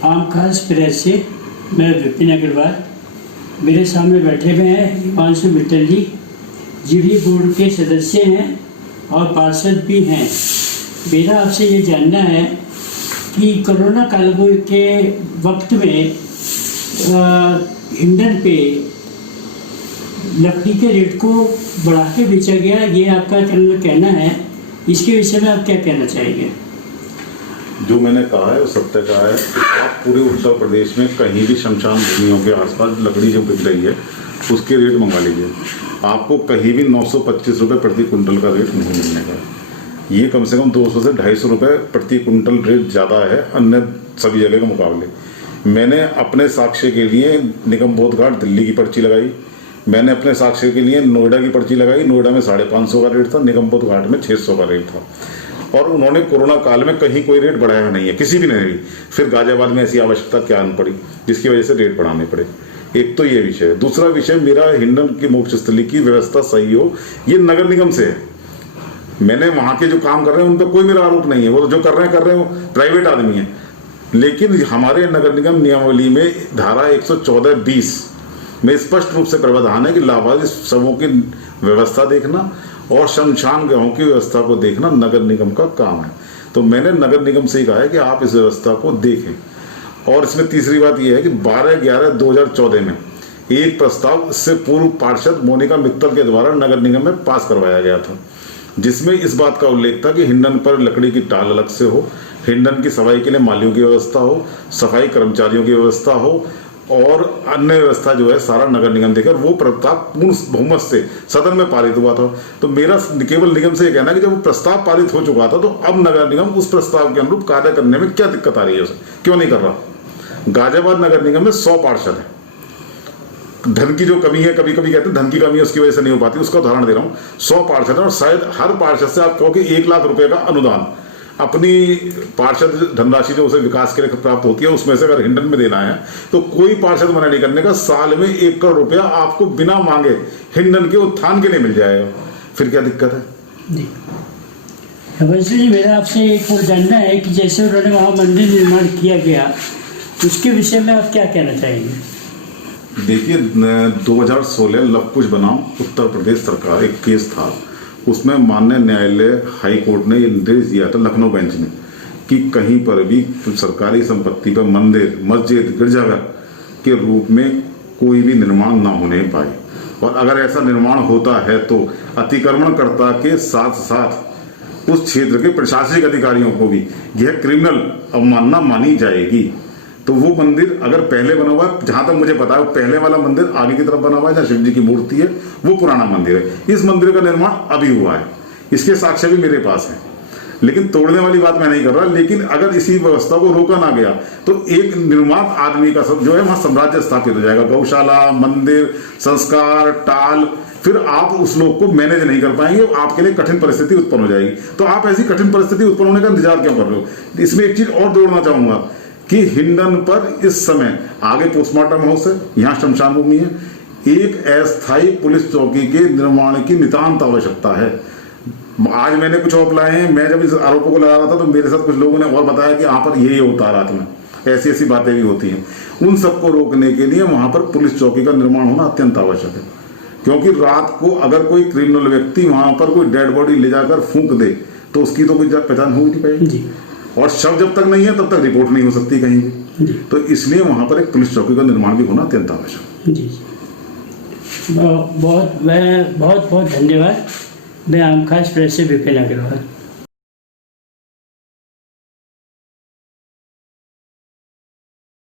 आम खास प्रेस से मैं विपिन अग्रवाल। मेरे सामने बैठे हुए हैं हिमांशु मित्तल जी, जीडी बोर्ड के सदस्य हैं और पार्षद भी हैं। मेरा आपसे ये जानना है कि कोरोना काल के वक्त में ईंधन पे लकड़ी के रेट को बढ़ा के बेचा गया, ये आपका कहना है। इसके विषय में आप क्या कहना चाहेंगे? जो मैंने कहा है वो सत्य का है। आप पूरे उत्तर प्रदेश में कहीं भी शमशान भूमियों के आसपास लकड़ी जो बिक रही है उसके रेट मंगा लीजिए, आपको कहीं भी 925 रुपये प्रति कुंटल का रेट नहीं मिलने का। ये कम से कम 200 से 250 रुपये प्रति कुंटल रेट ज़्यादा है अन्य सभी जगह के मुकाबले। मैंने अपने साक्ष्य के लिए निगम बोध घाट दिल्ली की पर्ची लगाई, मैंने अपने साक्ष्य के लिए नोएडा की पर्ची लगाई। नोएडा में 550 का रेट था, निगम बोध घाट में 600 का रेट था। और उन्होंने कोरोना काल में कहीं कोई रेट बढ़ाया नहीं है, किसी भी नहीं। फिर गाजियाबाद में ऐसी आवश्यकता क्या आन पड़ी जिसकी वजह से रेट बढ़ाने पड़े। एक तो ये विषय है। दूसरा विषय, मेरा हिंडन की मोक्ष स्थली की व्यवस्था सही हो, ये नगर निगम से है। मैंने वहाँ के जो काम कर रहे हैं उन पर कोई मेरा आरोप नहीं है, वो जो कर रहे हैं वो प्राइवेट आदमी है। लेकिन हमारे नगर निगम नियमावली में धारा 114(20) में स्पष्ट रूप से प्रावधान है कि लावारिस शवों की व्यवस्था देखना और शमशान गृहों की व्यवस्था को देखना नगर निगम का काम है। तो मैंने नगर निगम से ही कहा है कि आप इस व्यवस्था को देखें। और इसमें तीसरी बात यह है कि 12/11/2014 में एक प्रस्ताव इससे पूर्व पार्षद मोनिका मित्तल के द्वारा नगर निगम में पास करवाया गया था, जिसमें इस बात का उल्लेख था कि हिंडन पर लकड़ी की टाल अलग से हो, हिंडन की सफाई के लिए मालियों की व्यवस्था हो, सफाई कर्मचारियों की व्यवस्था हो और अन्य व्यवस्था जो है सारा नगर निगम देकर। वो प्रस्ताव पूर्ण बहुमत से सदन में पारित हुआ था। तो मेरा केवल निगम से ये कहना है कि जब वो प्रस्ताव पारित हो चुका था तो अब नगर निगम उस प्रस्ताव के अनुरूप कार्य करने में क्या दिक्कत आ रही है, उसे क्यों नहीं कर रहा? गाजियाबाद नगर निगम में 100 पार्षद है। धन की जो कमी है, कभी कभी कहते हैं धन की कमी है उसकी वजह से नहीं हो पाती, उसका उदाहरण दे रहा हूँ। 100 पार्षद है और शायद हर पार्षद से आप कहो कि 1 लाख रुपए का अनुदान अपनी पार्षद धनराशि जो उसे विकास के लिए प्राप्त होती है उसमें से अगर हिंडन में देना है तो कोई पार्षद मना नहीं करने का। साल में 1 करोड़ रुपया आपको बिना मांगे हिंडन के उत्थान के लिए मिल जाएगा, फिर क्या दिक्कत है? जी वैसे जी, मेरा आपसे एक और जानना है कि जैसे उन्होंने वहाँ मंदिर निर्माण किया गया उसके विषय में आप क्या कहना चाहेंगे? देखिए, 2016 लव कुश बनाम उत्तर प्रदेश सरकार एक केस था, उसमें माननीय न्यायालय हाई कोर्ट ने ये निर्देश दिया था लखनऊ बेंच ने कि कहीं पर भी सरकारी संपत्ति पर मंदिर, मस्जिद, गिरजाघर के रूप में कोई भी निर्माण ना होने पाए। और अगर ऐसा निर्माण होता है तो अतिक्रमणकर्ता के साथ साथ उस क्षेत्र के प्रशासनिक अधिकारियों को भी यह क्रिमिनल अवमानना मानी जाएगी। तो वो मंदिर अगर पहले बना हुआ है, जहां तक मुझे पता है वो पहले वाला मंदिर आगे की तरफ बना हुआ है जहाँ शिव जी की मूर्ति है, वो पुराना मंदिर है। इस मंदिर का निर्माण अभी हुआ है, इसके साक्ष्य भी मेरे पास है। लेकिन तोड़ने वाली बात मैं नहीं कर रहा। लेकिन अगर इसी व्यवस्था को रोका ना गया तो एक निर्माण आदमी का सब जो है वहां साम्राज्य स्थापित हो जाएगा। गौशाला, मंदिर, संस्कार, टाल, फिर आप उस लोग को मैनेज नहीं कर पाएंगे, आपके लिए कठिन परिस्थिति उत्पन्न हो जाएगी। तो आप ऐसी कठिन परिस्थिति उत्पन्न होने का इंतजार क्यों कर रहे हो? इसमें एक चीज और जोड़ना चाहूंगा कि हिंडन पर इस समय आगे पोस्टमार्टम हाउस है, यहाँ शमशान भूमि है, एक अस्थायी पुलिस चौकी के निर्माण की नितांत आवश्यकता है। आज मैंने कुछ आरोप लाए हैं, मैं जब इस आरोपों को लगा रहा था तो मेरे साथ कुछ लोगों ने और बताया कि यहाँ पर ये होता है, रात में ऐसी ऐसी बातें भी होती हैं। उन सबको रोकने के लिए वहाँ पर पुलिस चौकी का निर्माण होना अत्यंत आवश्यक है, क्योंकि रात को अगर कोई क्रिमिनल व्यक्ति वहाँ पर कोई डेड बॉडी ले जाकर फूंक दे तो उसकी तो कोई पहचान हो नहीं पाएगी, और शव जब तक नहीं है तब तक रिपोर्ट नहीं हो सकती कहीं भी। तो इसलिए वहाँ पर एक पुलिस चौकी का निर्माण भी होना अत्यंत आवश्यक है। जी बहुत बहुत धन्यवाद। मैं आम खास प्रेस से विपिन अग्रवाल।